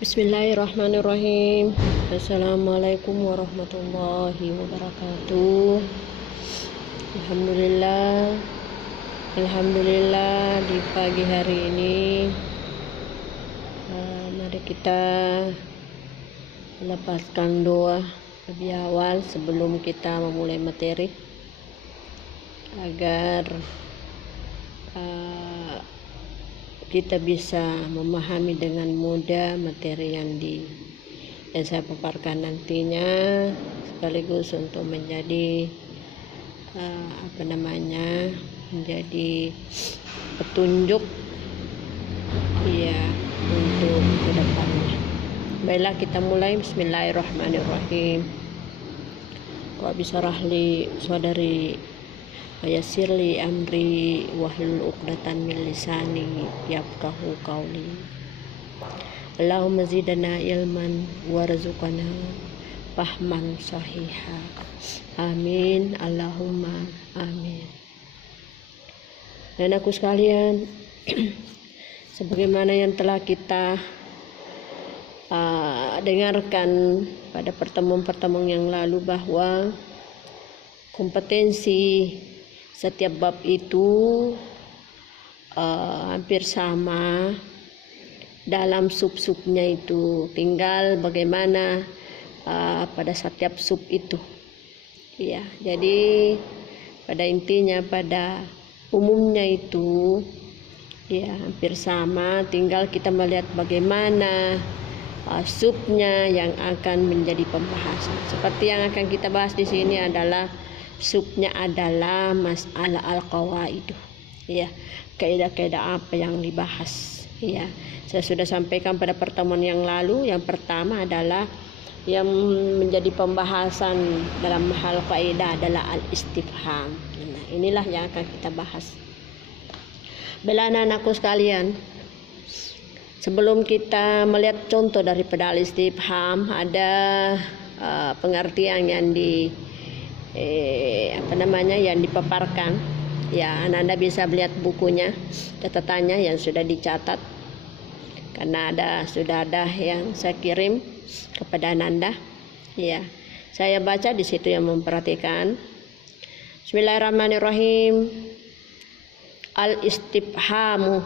Bismillahirrahmanirrahim. Assalamualaikum warahmatullahi wabarakatuh. Alhamdulillah di pagi hari ini mari kita lepaskan doa lebih awal sebelum kita memulai materi agar kita bisa memahami dengan mudah materi yang saya paparkan nantinya, sekaligus untuk menjadi menjadi petunjuk untuk kedepannya. Baiklah, kita mulai. Bismillahirrahmanirrahim. Wa bisarahli sadari Wayasirli amri wahlul uqdatan min lisani yafqahu qawli. Allahumma zidna ilman warzuqna fahman sahiha. Amin. Allahumma amin. Dan aku sekalian, sebagaimana yang telah kita dengarkan pada pertemuan-pertemuan yang lalu, bahwa kompetensi setiap bab itu hampir sama dalam sub-subnya itu, tinggal bagaimana pada setiap sub itu. Ya, jadi pada intinya, pada umumnya itu ya hampir sama, tinggal kita melihat bagaimana subnya yang akan menjadi pembahasan. Seperti yang akan kita bahas di sini adalah subnya adalah masalah al-qawaid, ya, kaidah-kaidah apa yang dibahas. Ya, saya sudah sampaikan pada pertemuan yang lalu, yang pertama adalah yang menjadi pembahasan dalam hal kaidah adalah al-istifham. Nah, inilah yang akan kita bahas. Bela anak-anakku sekalian, sebelum kita melihat contoh daripada al-istifham, ada pengertian yang yang dipaparkan. Ya, Anda bisa lihat bukunya, catatannya yang sudah dicatat, karena sudah ada yang saya kirim kepada Anda. Ya, saya baca di situ yang memperhatikan. Bismillahirrahmanirrahim. Al-istifhamu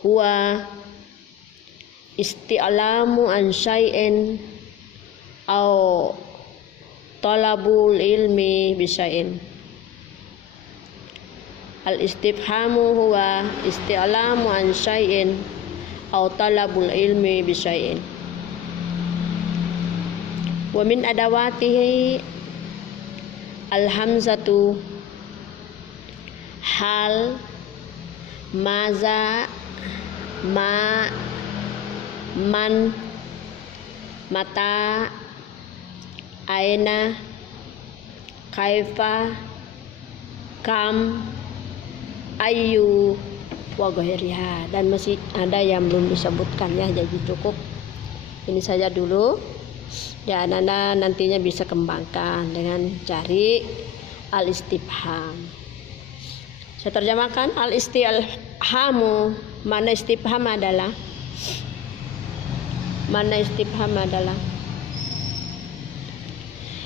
huwa isti'lamu an syai'in au talabul ilmi bisya'in. Al-istifhamu huwa isti'lamu an syai'in au talabul ilmi bisya'in. Wa min adawatihi al-hamzatu hal, maza, ma, man, mata, aina, kaifa, kam, ayu, wa ghairiha. Dan masih ada yang belum disebutkan, ya, jadi cukup ini saja dulu. Ya, Anda nantinya bisa kembangkan dengan cari al-istifham. Saya terjemahkan. Al-istifhamu, mana istifham adalah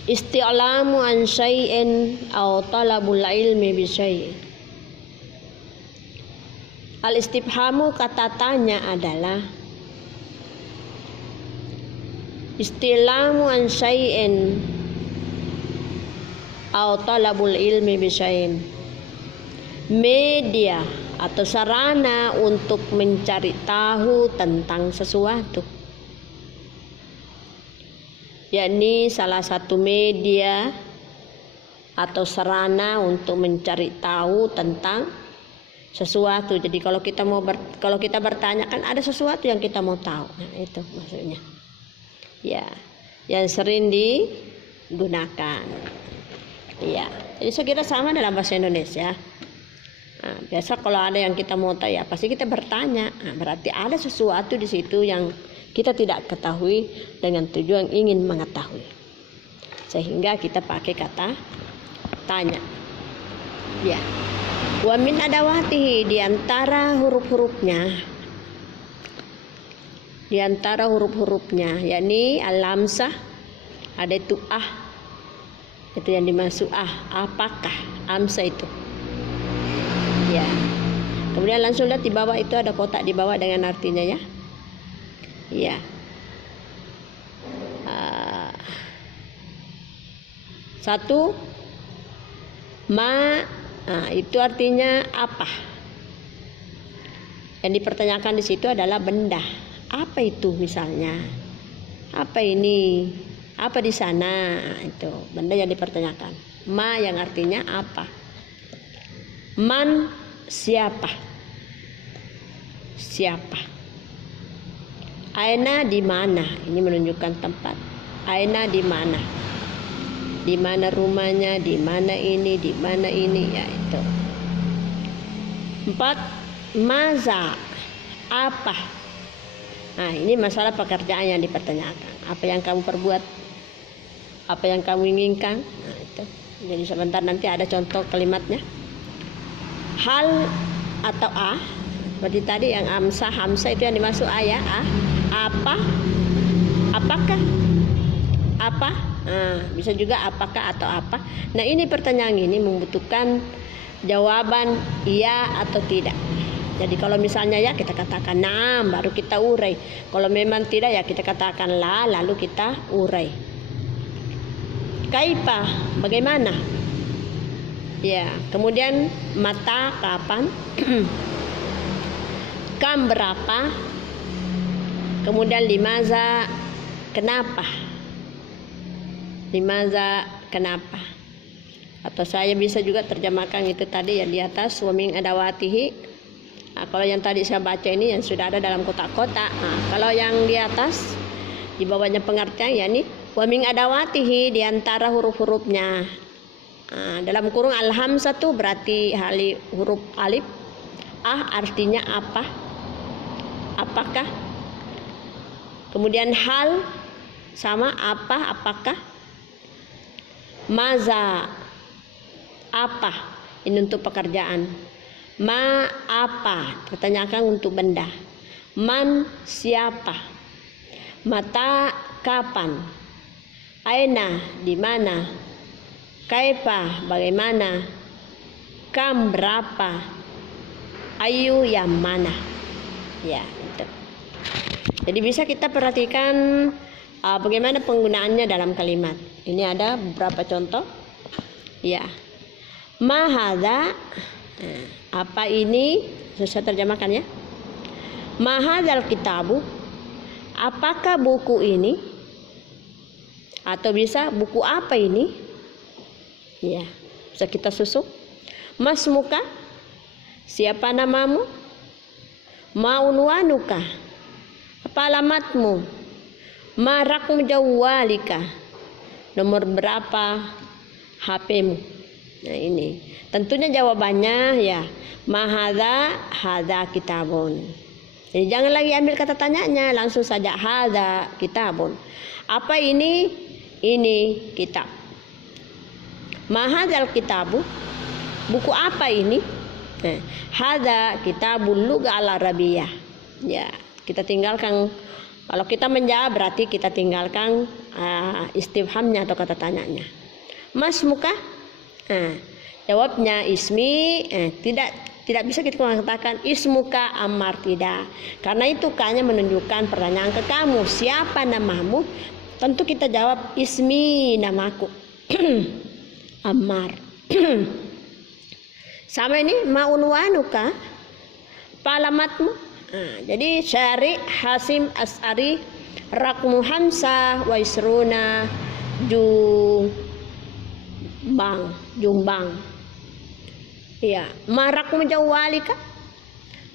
isti'lamu an syai'in au talabul ilmi bi syai'in. Al-istifhamu, kata tanya, adalah isti'lamu an syai'in au talabul ilmi bi syai'in, media atau sarana untuk mencari tahu tentang sesuatu. Yakni salah satu media atau sarana untuk mencari tahu tentang sesuatu. Jadi kalau kita bertanya, kan ada sesuatu yang kita mau tahu. Nah, itu maksudnya. Ya, yang sering digunakan. Ya, jadi saya kira sama dalam bahasa Indonesia. Nah, biasa kalau ada yang kita mau tahu, ya pasti kita bertanya. Nah, berarti ada sesuatu di situ yang kita tidak ketahui dengan tujuan ingin mengetahui, sehingga kita pakai kata tanya. Ya, Wa min adawatihi, di antara huruf-hurufnya di antara huruf-hurufnya, yakni al-hamzah, ada itu itu yang dimaksud apakah hamzah itu, ya. Kemudian langsung lihat di bawah itu ada kotak di bawah dengan artinya, ya, ya. Satu, itu artinya apa. Yang dipertanyakan di situ adalah benda. Apa itu misalnya? Apa ini? Apa di sana? Itu benda yang dipertanyakan. Ma yang artinya apa. Man, siapa? Siapa? Aina, di mana? Ini menunjukkan tempat. Aina, di mana? Di mana rumahnya? Di mana ini? Di mana ini? Ya, itu. 4, maza, apa? Nah, ini masalah pekerjaan yang dipertanyakan. Apa yang kamu perbuat? Apa yang kamu inginkan? Nah, itu. Jadi sebentar nanti ada contoh kalimatnya. Hal atau seperti tadi yang hamzah itu yang dimaksud ya. Apa? Apakah? Apa? Bisa juga apakah atau apa. Nah, ini pertanyaan ini membutuhkan jawaban iya atau tidak. Jadi kalau misalnya ya kita katakan naam, baru kita urai. Kalau memang tidak ya kita katakan la, lalu kita urai. Kaifa, bagaimana? Ya, kemudian mata, kapan? Kam, berapa? Kemudian limaza, kenapa? Limaza, kenapa? Atau saya bisa juga terjemahkan itu tadi yang di atas, wa min adawatihi. Nah, kalau yang tadi saya baca ini yang sudah ada dalam kotak-kotak. Nah, kalau yang di atas di bawahnya pengertian ya nih, wa min adawatihi, di antara huruf-hurufnya. Nah, dalam kurung al-hamzah tuh berarti huruf alif. Artinya apa? Apakah? Kemudian hal sama apa, apakah? Maza, apa? Ini untuk pekerjaan. Ma, apa? Pertanyakan untuk benda. Man, siapa? Mata, kapan? Aina, di mana? Kaifa, bagaimana? Kam, berapa? Ayu, yang mana? Ya, itu. Jadi bisa kita perhatikan bagaimana penggunaannya dalam kalimat. Ini ada beberapa contoh. Ya. Ma hadza, apa ini? Saya terjemahkan ya. Ma hadzal kitabu, apakah buku ini? Atau bisa buku apa ini? Ya, bisa kita susun. Mas muka, siapa namamu? Ma unwanuka, apa alamatmu? Ma rakmu jawalika, nomor berapa HP-mu? Nah, ini tentunya jawabannya ya ma hadza kitabun. Jadi jangan lagi ambil kata tanyanya, langsung saja hadza kitabun. Apa ini? Ini kitab. Ma hadzal kitabu, buku apa ini? Hadza kitabul lughah al-arabiyyah. Ya, kita tinggalkan, kalau kita menjawab berarti kita tinggalkan istifhamnya atau kata tanyanya. Mas muka? Jawabnya ismi, tidak bisa kita mengatakan ismuka Ammar, tidak. Karena itu kayaknya menunjukkan pertanyaan ke kamu, siapa namamu? Tentu kita jawab ismi, namaku Ammar. Sama ini maunwanuka, alamatmu. Jadi Syari Hasim As'ari rakmu Hamzah wa isruna Jumbang. Iya, marakmu jawalika,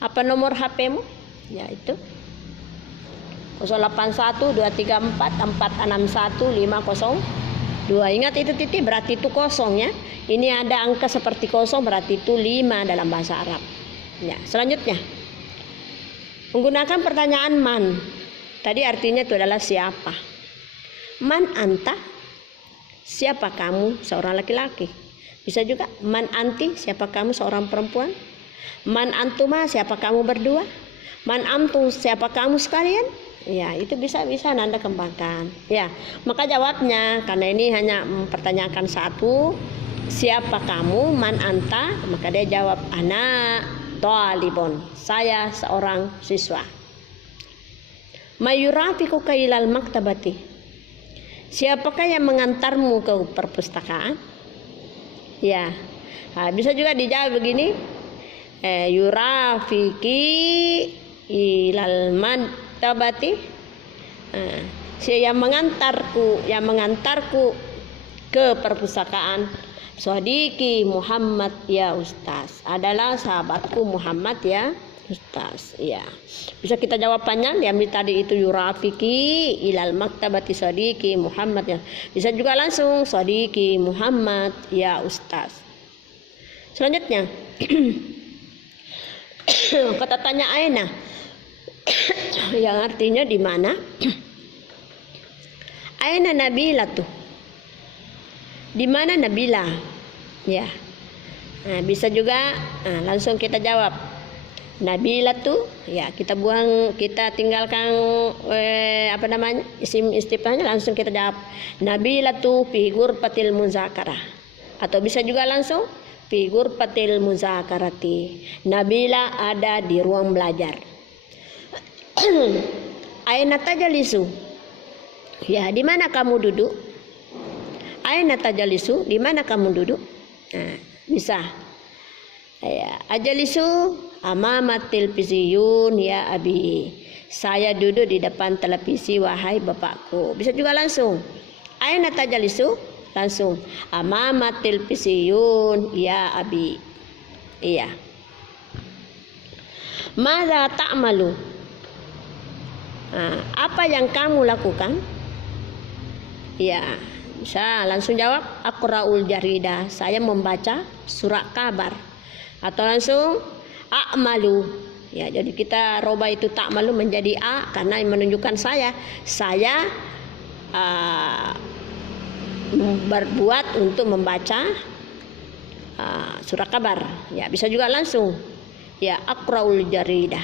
apa nomor HP-mu? Ya itu 081 234 461 502. Ingat itu titik berarti itu kosong ya. Ini ada angka seperti kosong berarti itu 5 dalam bahasa Arab. Ya, selanjutnya menggunakan pertanyaan man. Tadi artinya itu adalah siapa. Man anta, siapa kamu? Seorang laki-laki. Bisa juga man anti, siapa kamu? Seorang perempuan. Man antuma, siapa kamu berdua? Man antum, siapa kamu sekalian? Ya, itu bisa Anda kembangkan. Ya, maka jawabnya karena ini hanya mempertanyakan satu, siapa kamu, man anta, maka dia jawab ana talibun, saya seorang siswa. Mayurafiku kailal maktabati, siapakah yang mengantarmu ke perpustakaan? Ya, nah, bisa juga dijawab begini, yurafiki ilal maktabati, yang mengantarku ke perpustakaan, Sodiki Muhammad ya Ustaz, adalah sahabatku Muhammad ya Ustaz. Ya, bisa kita jawab panjang, diambil tadi itu yurafiki ilal maktabati Sodiki Muhammad ya. Bisa juga langsung Sodiki Muhammad ya Ustaz. Selanjutnya kata tanya aina yang artinya di mana. Aina Nabila tuh, di mana Nabila? Ya, nah, bisa juga langsung kita jawab Nabila tuh, ya kita tinggalkan isim istifhamnya, langsung kita jawab Nabila tuh fi ghurfatil muzakarah, atau bisa juga langsung fi ghurfatil muzakarati, Nabila ada di ruang belajar. Aina tajalisu, ya di mana kamu duduk? Aina tajalisu, di mana kamu duduk? Nah, bisa. Ya, ajalisu amama televisiun ya abi, saya duduk di depan televisi wahai bapakku. Bisa juga langsung aina tajalisu, langsung amama televisiun ya abi. Iya. Madza ta'malu, apa yang kamu lakukan? Ya, bisa langsung jawab aqraul jarida, saya membaca surat kabar. Atau langsung a'malu, ya jadi kita roba itu ta'malu menjadi a karena menunjukkan saya berbuat untuk membaca surat kabar. Ya, bisa juga langsung ya aqraul jarida.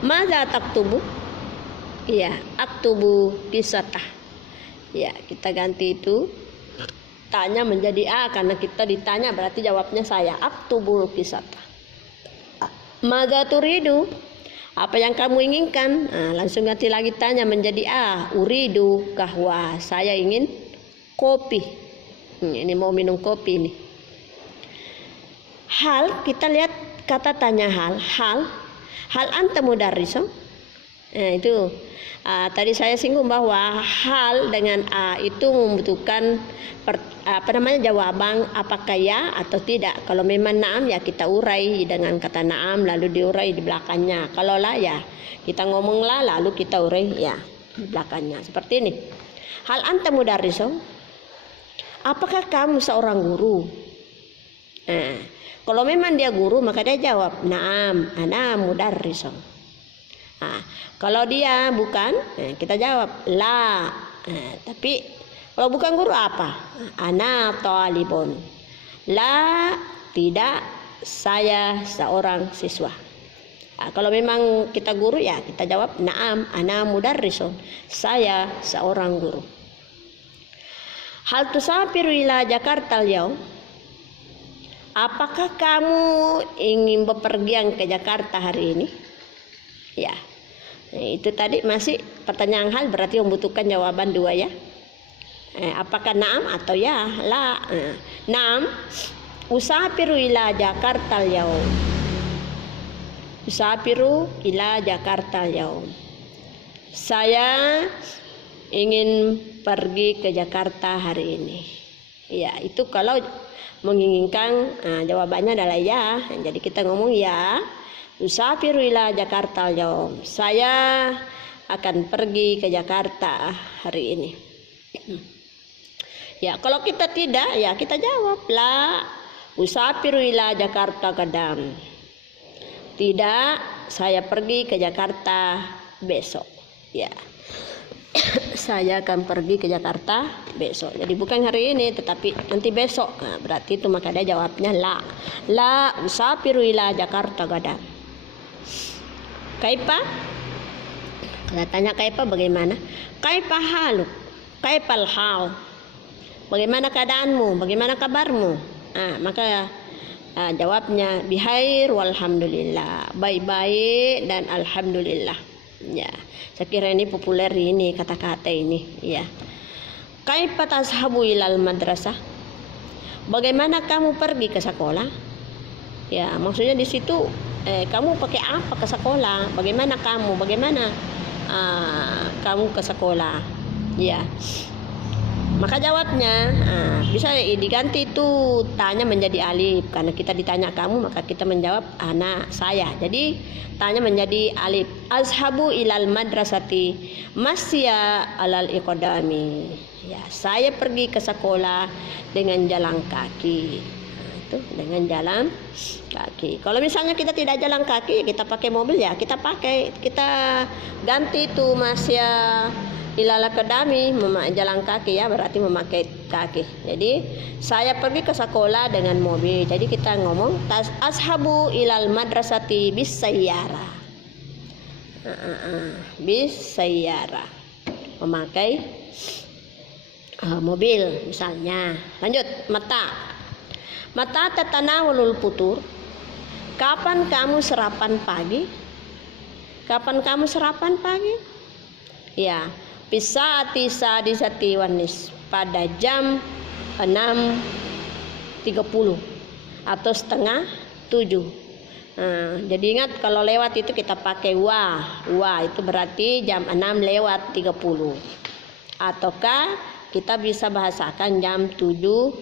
Madza taktubu, ya aktubu kisatah. Ya, kita ganti itu tanya menjadi a karena kita ditanya, berarti jawabnya saya aktubul kisatah. Madza turidu, apa yang kamu inginkan? Langsung ganti lagi tanya menjadi a, uridu kahwa, saya ingin kopi. Ini mau minum kopi nih. Hal, kita lihat kata tanya hal anta mudarrisun. Itu tadi saya singgung bahwa hal dengan a itu membutuhkan jawaban apakah ya atau tidak. Kalau memang na'am ya kita urai dengan kata na'am lalu diurai di belakangnya. Kalau la ya kita ngomong la lalu kita urai ya di belakangnya. Seperti ini. Hal anta mudarrisun, apakah kamu seorang guru? Kalau memang dia guru maka dia jawab na'am ana mudarrisun. Kalau dia bukan, kita jawab la. Tapi kalau bukan guru apa? Ana talibun. La, tidak, saya seorang siswa. Kalau memang kita guru ya kita jawab na'am ana mudarrisun, saya seorang guru. Hal tusafiru ila Jakarta al-yaum, apakah kamu ingin bepergian ke Jakarta hari ini? Ya, itu tadi masih pertanyaan hal, berarti membutuhkan jawaban dua ya. Apakah na'am atau ya la. Na'am, usafiru ila Jakarta al-yaum. Usafiru ila Jakarta al-yaum. Saya ingin pergi ke Jakarta hari ini. Ya, itu kalau menginginkan jawabannya adalah ya. Jadi kita ngomong ya. Usafiru ila Jakarta al-yaum, saya akan pergi ke Jakarta hari ini. Ya, kalau kita tidak ya kita jawab la usafiru ila Jakarta gadam, tidak, saya pergi ke Jakarta besok. Ya, saya akan pergi ke Jakarta besok. Jadi bukan hari ini tetapi nanti besok. Berarti itu maka dia jawabnya la usafiru ila Jakarta gadam. Kaipa? Kalau tanya kaifa bagaimana? Kaifa haluk? Kaifal hal? Bagaimana keadaanmu? Bagaimana kabarmu? Maka jawabnya bihair walhamdulillah. Baik-baik dan alhamdulillah. Ya, saya kira ini populer ini kata-kata ini, ya. Kaifa tazhabu ilal madrasah? Bagaimana kamu pergi ke sekolah? Ya, maksudnya di situ kamu pakai apa ke sekolah? Bagaimana kamu? Bagaimana kamu ke sekolah? Ya. Maka jawabnya bisa diganti itu tanya menjadi alif, karena kita ditanya kamu maka kita menjawab anak saya. Jadi tanya menjadi alif. Azhabu ilal madrasati masya alal iqdami. Ya, saya pergi ke sekolah dengan jalan kaki. Itu dengan jalan kaki. Kalau misalnya kita tidak jalan kaki, kita pakai mobil ya, kita ganti itu masya ilal iqdami, jalan kaki ya, berarti memakai kaki. Jadi saya pergi ke sekolah dengan mobil. Jadi kita ngomong ashabu ilal madrasati bis sayyara. Bis sayyara, memakai mobil misalnya. Lanjut, mata tatanawalul futur. Kapan kamu sarapan pagi? Kapan kamu sarapan pagi? Ya, Pisati sadisati wanis, pada jam 6.30 atau setengah 7. Jadi ingat kalau lewat itu kita pakai wa itu berarti jam 6:30. Ataukah kita bisa bahasakan jam 7,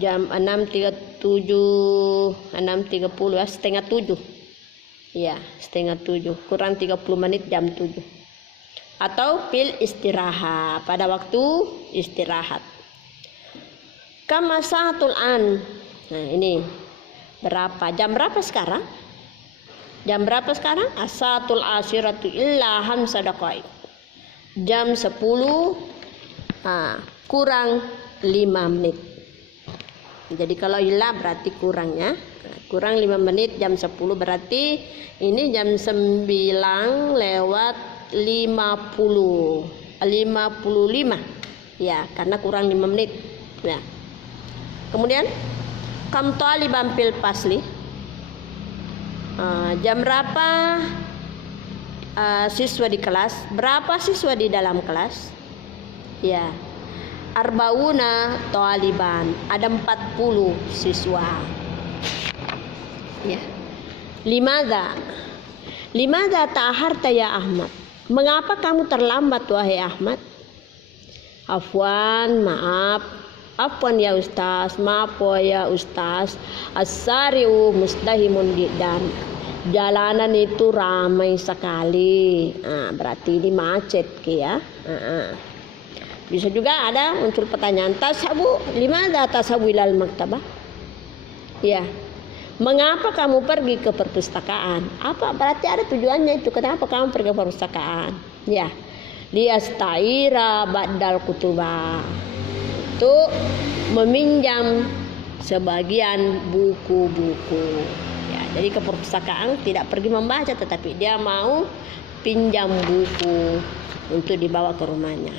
jam 6.30 ya, setengah 7. Ya, setengah 7 kurang 30 menit jam 7. Atau fil istirahat, pada waktu istirahat. Kama sa'atul an. Nah, ini berapa? Jam berapa sekarang? Jam berapa sekarang? Asatul asiratu illa hamsa daqaiq. Jam 10 kurang 5 menit. Jadi kalau illa berarti kurangnya kurang 5 menit, jam 10 berarti ini jam 9:55 ya, karena kurang 5 menit ya. Kemudian kam taliban fil fasli, jam berapa siswa di kelas, berapa siswa di dalam kelas ya. Arbauna taliban, ada 40 siswa ya. Limadza ta'akharta ya Ahmad? Mengapa kamu terlambat wahai Ahmad? Afwan, maaf. Afwan ya Ustaz, maaf ya Ustaz. As-sari'u musdahimun jiddan. Jalanan itu ramai sekali. Berarti ini macet ya. Bisa juga ada muncul pertanyaan limadza tashabu ilal maktabah? Ya. Mengapa kamu pergi ke perpustakaan? Apa berarti ada tujuannya itu? Kenapa kamu pergi ke perpustakaan? Ya, liyastaira ba'dal kutuba. Itu meminjam sebagian buku-buku. Ya, jadi ke perpustakaan tidak pergi membaca, tetapi dia mau pinjam buku untuk dibawa ke rumahnya.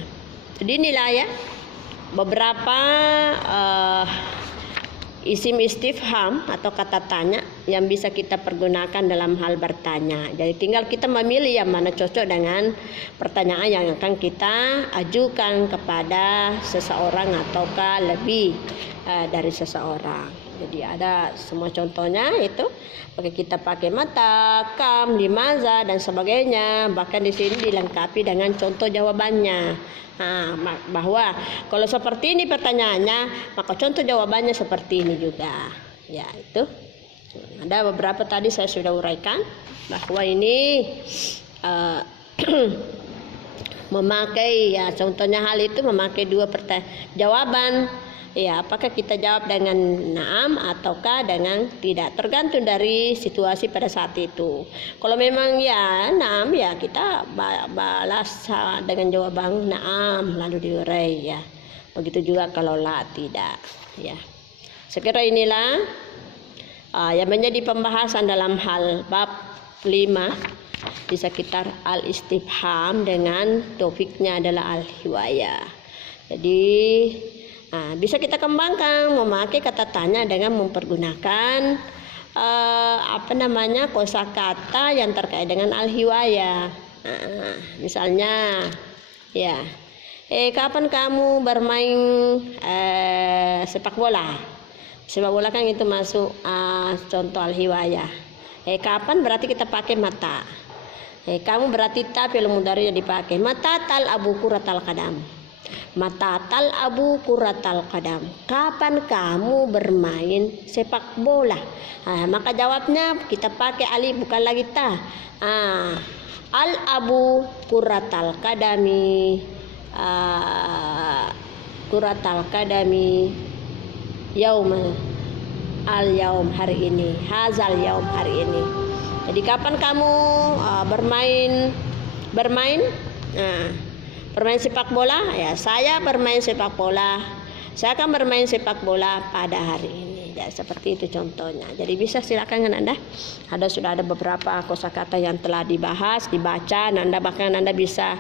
Jadi inilah ya beberapa isim istifham atau kata tanya yang bisa kita pergunakan dalam hal bertanya. Jadi tinggal kita memilih yang mana cocok dengan pertanyaan yang akan kita ajukan kepada seseorang ataukah lebih dari seseorang. Jadi ada semua contohnya itu kita pakai mata, kam, limaza dan sebagainya. Bahkan di sini dilengkapi dengan contoh jawabannya. Bahwa kalau seperti ini pertanyaannya, maka contoh jawabannya seperti ini juga. Ya, itu. Ada beberapa tadi saya sudah uraikan bahwa ini memakai ya, contohnya hal itu memakai dua jawaban. Ya, apakah kita jawab dengan na'am ataukah dengan tidak, tergantung dari situasi pada saat itu. Kalau memang ya na'am ya kita balas dengan jawaban na'am lalu diurai ya. Begitu juga kalau la tidak ya. Sekira inilah yang menjadi pembahasan dalam hal bab 5 di sekitar al-istifham dengan topiknya adalah al-hiwaya. Jadi bisa kita kembangkan memakai kata tanya dengan mempergunakan kosakata yang terkait dengan al-hiwaya. Misalnya ya, kapan kamu bermain sepak bola? Sepak bola kan itu masuk contoh al-hiwaya. Kapan berarti kita pakai mata. Kamu berarti ta fi'il mudhari dipakai. Mata tal abu kuratal qadam. Mata tal abu kuratal qadam. Kapan kamu bermain sepak bola? Maka jawabnya kita pakai alif bukan lagi ta. Al abu kuratal qadami. Kuratal qadami yaumal al yaum hari ini, hazal yaum hari ini. Jadi kapan kamu bermain sepak bola? Ya, saya bermain sepak bola. Saya akan bermain sepak bola pada hari ini. Ya, seperti itu contohnya. Jadi bisa silakan Anda. Sudah ada beberapa kosakata yang telah dibahas, dibaca. Bahkan Anda bisa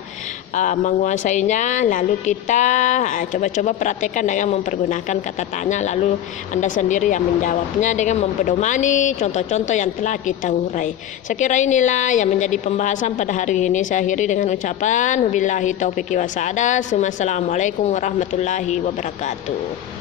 menguasainya. Lalu kita coba-coba praktekkan dengan mempergunakan kata tanya. Lalu Anda sendiri yang menjawabnya dengan mempedomani contoh-contoh yang telah kita urai. Sekira inilah yang menjadi pembahasan pada hari ini. Saya akhiri dengan ucapan wabillahi taufiq wa sa'adah. Assalamualaikum warahmatullahi wabarakatuh.